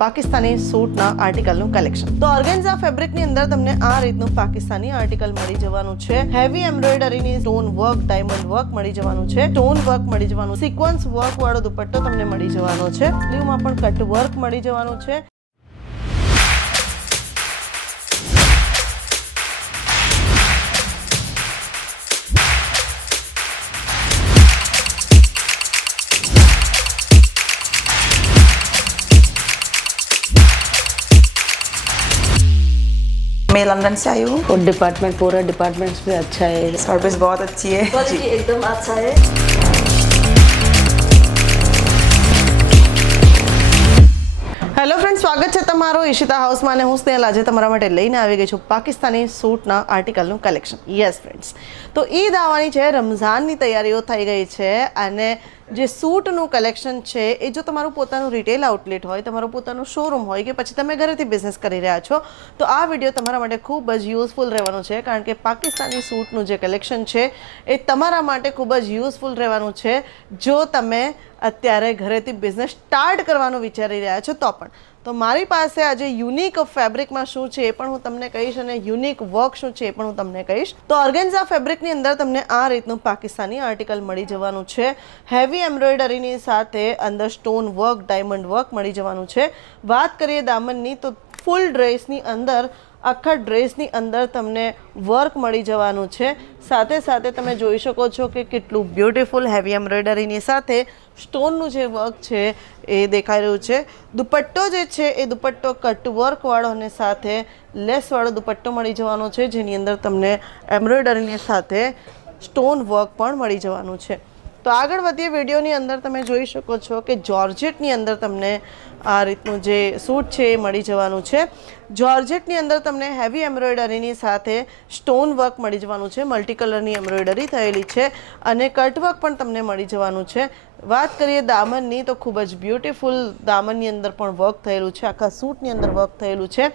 પાકિસ્તાની સૂટના આર્ટિકલનું કલેક્શન. તો ઓર્ગેન્ઝા ફેબ્રિકની અંદર તમને આ રીતનું પાકિસ્તાની આર્ટિકલ મળી જવાનું છે. હેવી એમ્બ્રોઇડરીની સ્ટોન વર્ક, ડાયમંડ વર્ક મળી જવાનું છે. સ્ટોન વર્ક મળી જવાનું, સિક્વન્સ વર્ક વાળો દુપટ્ટો તમને મળી જવાનો છે. સ્લીવમાં પણ કટ વર્ક મળી જવાનું છે. मैं लंदन से आई हूँ और डिपार्टमेंट पूरा डिपार्टमेंट्स भी अच्छा है, सर्विस बहुत अच्छी है क्वालिटी एकदम अच्छा है. હેલો ફ્રેન્ડ, સ્વાગત છે તમારું ઈશિતા હાઉસમાં અને હું સ્નેહલ આજે તમારા માટે લઈને આવી ગઈ છું પાકિસ્તાની સૂટના આર્ટિકલનું કલેક્શન. યસ ફ્રેન્ડ્સ, તો ઈદ આવવાની છે, રમઝાનની તૈયારીઓ થઈ ગઈ છે અને જે સૂટનું કલેક્શન છે એ જો તમારું પોતાનું રિટેલ આઉટલેટ હોય, તમારું પોતાનું શોરૂમ હોય કે પછી તમે ઘરેથી બિઝનેસ કરી રહ્યા છો તો આ વિડીયો તમારા માટે ખૂબ જ યુઝફુલ રહેવાનું છે, કારણ કે પાકિસ્તાની સૂટનું જે કલેક્શન છે એ તમારા માટે ખૂબ જ યુઝફુલ રહેવાનું છે જો તમે અત્યારે ઘરેથી બિઝનેસ સ્ટાર્ટ કરવાનું વિચારી રહ્યા છો તો પણ. તો મારી પાસે આજે યુનિક ફેબ્રિકમાં શું છે એ પણ હું તમને કહીશ અને યુનિક વર્ક શું છે એ પણ હું તમને કહીશ. તો ઓર્ગેન્ઝા ફેબ્રિકની અંદર તમને આ રીતનું પાકિસ્તાની આર્ટિકલ મળી જવાનું છે. હેવી એમ્બ્રોઇડરીની સાથે અંદર સ્ટોન વર્ક, ડાયમંડ વર્ક મળી જવાનું છે. વાત કરીએ દામનની તો ફૂલ ડ્રેસની અંદર, આખા ડ્રેસની અંદર તમને વર્ક મળી જવાનું છે. સાથે સાથે તમે જોઈ શકો છો કે કેટલું બ્યુટીફુલ હેવી એમ્બ્રોઇડરીની સાથે સ્ટોનનું જે વર્ક છે એ દેખાઈ રહ્યું છે. દુપટ્ટો જે છે એ દુપટ્ટો કટ વર્કવાળો અને સાથે લેસવાળો દુપટ્ટો મળી જવાનો છે, જેની અંદર તમને એમ્બ્રોઇડરીની સાથે સ્ટોન વર્ક પણ મળી જવાનું છે. તો આગળ વધીએ વિડીયોની અંદર તમે જોઈ શકો છો કે જોર્જેટની અંદર તમને આ રીતનું જે સૂટ છે એ મળી જવાનું છે. જોર્જેટની અંદર તમને હેવી એમ્બ્રોઇડરીની સાથે સ્ટોન વર્ક મળી જવાનું છે. મલ્ટી કલરની એમ્બ્રોઇડરી થયેલી છે અને કટવર્ક પણ તમને મળી જવાનું છે. વાત કરીએ દામનની તો ખૂબ જ બ્યુટીફુલ દામનની અંદર પણ વર્ક થયેલું છે. આખા સૂટની અંદર વર્ક થયેલું છે.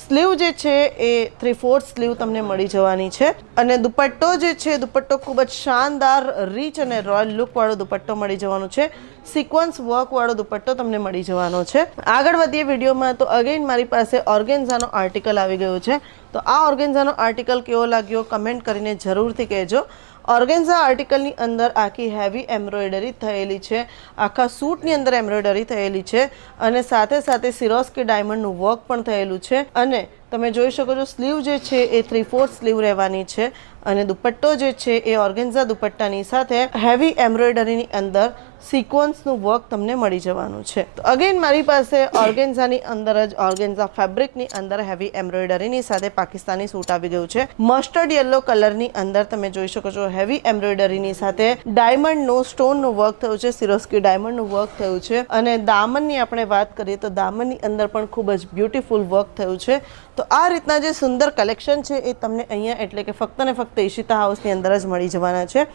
સ્લીવ જે છે એ 3/4 સ્લીવ તમને મળી જવાની છે અને દુપટ્ટો જે છે દુપટ્ટો ખૂબ જ શાનદાર, રીચ અને રોયલ લુકવાળો દુપટ્ટો મળી જવાનો છે. સિક્વન્સ વર્કવાળો દુપટ્ટો તમને મળી જવાનો છે. આગળ વધીએ વિડીયોમાં તો અગેન મારી પાસે ઓર્ગેન્ઝાનો આર્ટિકલ આવી ગયો છે. તો આ ઓર્ગેન્ઝાનો આર્ટિકલ કેવો લાગ્યો કમેન્ટ કરીને જરૂરથી કહેજો. ઓર્ગેન્ઝા આર્ટિકલની અંદર આખી હેવી એમ્બ્રોઇડરી થયેલી છે, આખા સૂટની અંદર એમ્બ્રોઇડરી થયેલી છે અને સાથે સાથે સિરોસ્કી ડાયમંડનું વર્ક પણ થયેલું છે અને તમે જોઈ શકો છો સ્લીવ જે છે એ 3/4 સ્લીવ રહેવાની છે અને દુપટ્ટો જે છે એ ઓર્ગેન્ઝા દુપટ્ટાની સાથે હેવી એમ્બ્રોઇડરીની અંદર સિક્વન્સનું વર્ક તમને મળી જવાનું છે. તો અગેન મારી પાસે ઓર્ગેન્ઝાની અંદર જ ઓર્ગેન્ઝા ફેબ્રિકની અંદર હેવી એમ્બ્રોઇડરીની સાથે પાકિસ્તાની સૂટ આવી ગયું છે. મસ્ટર્ડ યલો કલરની અંદર તમે જોઈ શકો છો હેવી એમ્બ્રોઇડરીની સાથે ડાયમંડનું સ્ટોનનું વર્ક થયું છે, સિરોસ્કી ડાયમંડનું વર્ક થયું છે અને દામનની આપણે વાત કરીએ તો દામનની અંદર પણ ખૂબ જ બ્યુટીફુલ વર્ક થયું છે. તો આ રીતના જે સુંદર કલેક્શન છે એ તમને અહીંયા એટલે કે ફક્ત ને ફક્ત ઈશિતા હાઉસની અંદર જ મળી જવાના છે.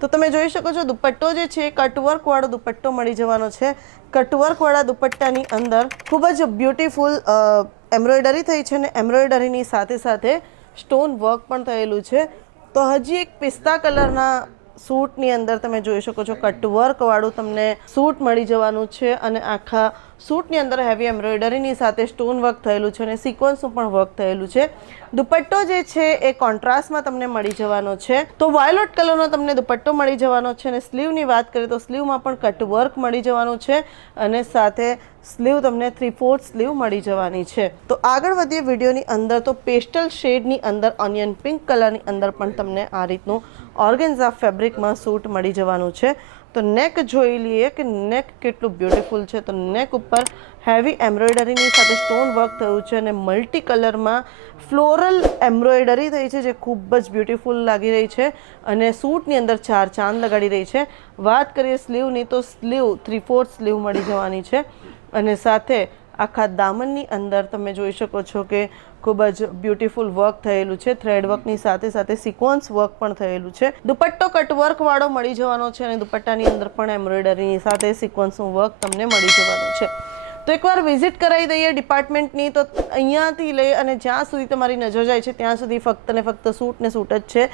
તો તમે જોઈ શકો છો દુપટ્ટો જે છે કટવર્કવાળો દુપટ્ટો મળી જવાનો છે. કટવર્કવાળા દુપટ્ટાની અંદર ખૂબ જ બ્યુટીફુલ એમ્બ્રોઇડરી થઈ છે અને એમ્બ્રોઇડરીની સાથે સાથે સ્ટોન વર્ક પણ થયેલું છે. તો હજી એક પિસ્તા કલરના સૂટની અંદર તમે જોઈ શકો છો કટવર્કવાળું તમને સૂટ મળી જવાનું છે અને આખા સૂટની અંદર હેવી એમ્બ્રોઇડરીની સાથે સ્ટોન વર્ક થયેલું છે અને સિક્વન્સનું પણ વર્ક થયેલું છે. દુપટ્ટો જે છે એ કોન્ટ્રાસ્ટમાં તમને મળી જવાનો છે. તો વાયોલેટ કલરનો તમને દુપટ્ટો મળી જવાનો છે અને સ્લીવની વાત કરીએ તો સ્લીવમાં પણ કટ વર્ક મળી જવાનું છે અને સાથે સ્લીવ તમને 3/4 સ્લીવ મળી જવાની છે. તો આગળ વધીએ વિડીયોની અંદર તો પેસ્ટલ શેડની અંદર ઓનિયન પિંક કલરની અંદર પણ તમને આ રીતનું ઓર્ગેન્ઝા ફેબ્રિકમાં સૂટ મળી જવાનું છે. તો નેક જોઈ લઈએ કે નેક કેટલું બ્યુટીફુલ છે. તો નેક ઉપર હેવી એમ્બ્રોઇડરીની સાથે સ્ટોન વર્ક થયું છે અને મલ્ટી કલરમાં ફ્લોરલ એમ્બ્રોઇડરી થઈ છે જે ખૂબ જ બ્યુટીફુલ લાગી રહી છે અને સૂટની અંદર 4 ચાંદ લગાડી રહી છે. વાત કરીએ સ્લીવની તો સ્લીવ 3/4 સ્લીવ મળી જવાની છે અને સાથે આખા દામનની અંદર તમે જોઈ શકો છો કે ખૂબ જ બ્યુટીફુલ વર્ક થયેલું છે. થ્રેડ વર્કની સાથે સાથે સિક્વન્સ વર્ક પણ થયેલું છે. દુપટ્ટો કટવર્કવાળો મળી જવાનો છે અને દુપટ્ટાની અંદર પણ એમ્બ્રોઇડરીની સાથે સિક્વન્સનું વર્ક તમને મળી જવાનું છે. તો એકવાર વિઝિટ કરાવી દઈએ ડિપાર્ટમેન્ટની. તો અહીંયાથી લઈ અને જ્યાં સુધી તમારી નજર જાય છે ત્યાં સુધી ફક્ત ને ફક્ત સૂટ ને સૂટ જ છે.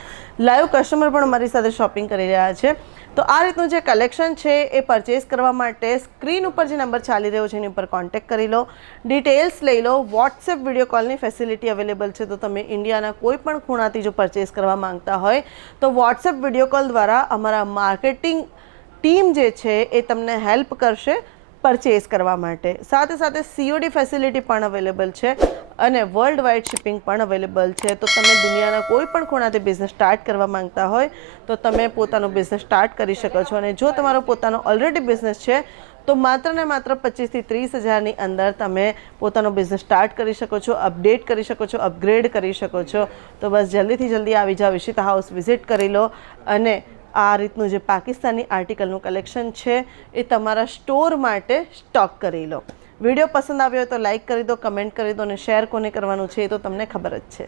લાઈવ કસ્ટમર પણ મારી સાથે શોપિંગ કરી રહ્યા છે. તો આ રીતનું જે કલેક્શન છે એ પરચેસ કરવા માટે સ્ક્રીન ઉપર જે નંબર ચાલી રહ્યો છે એની ઉપર કોન્ટેક્ટ કરી લો, ડિટેલ્સ લઈ લો. વોટ્સએપ વિડીયો કોલની ફેસિલિટી અવેલેબલ છે. તો તમે ઇન્ડિયાના કોઈ પણ ખૂણાથી જો પરચેસ કરવા માંગતા હોય તો વોટ્સએપ વિડીયો કોલ દ્વારા અમારા માર્કેટિંગ ટીમ જે છે એ તમને હેલ્પ કરશે પરચેસ કરવા માટે. સાથે સાથે COD ફેસિલિટી પણ અવેલેબલ છે અને વર્લ્ડ વાઇડ શિપિંગ પણ અવેલેબલ છે. તો તમે દુનિયાના કોઈ પણ ખૂણાથી બિઝનેસ સ્ટાર્ટ કરવા માંગતા હોય તો તમે પોતાનો બિઝનેસ સ્ટાર્ટ કરી શકો છો. અને જો તમારો પોતાનો ઓલરેડી બિઝનેસ છે તો માત્ર ને માત્ર 25 થી 30 હજારની અંદર તમે પોતાનો બિઝનેસ સ્ટાર્ટ કરી શકો છો, અપડેટ કરી શકો છો, અપગ્રેડ કરી શકો છો. તો બસ જલ્દીથી જલ્દી આવી જાઓ, ઈશિતા હાઉસ વિઝિટ કરી લો અને આ રીતનું જે પાકિસ્તાની આર્ટિકલનું કલેક્શન છે એ તમારા સ્ટોર માટે સ્ટોક કરી લો. વિડીયો પસંદ આવ્યો હોય તો લાઇક કરી દો, કમેન્ટ કરી દો અને શેર કોને કરવાનું છે એ તો તમને ખબર જ છે.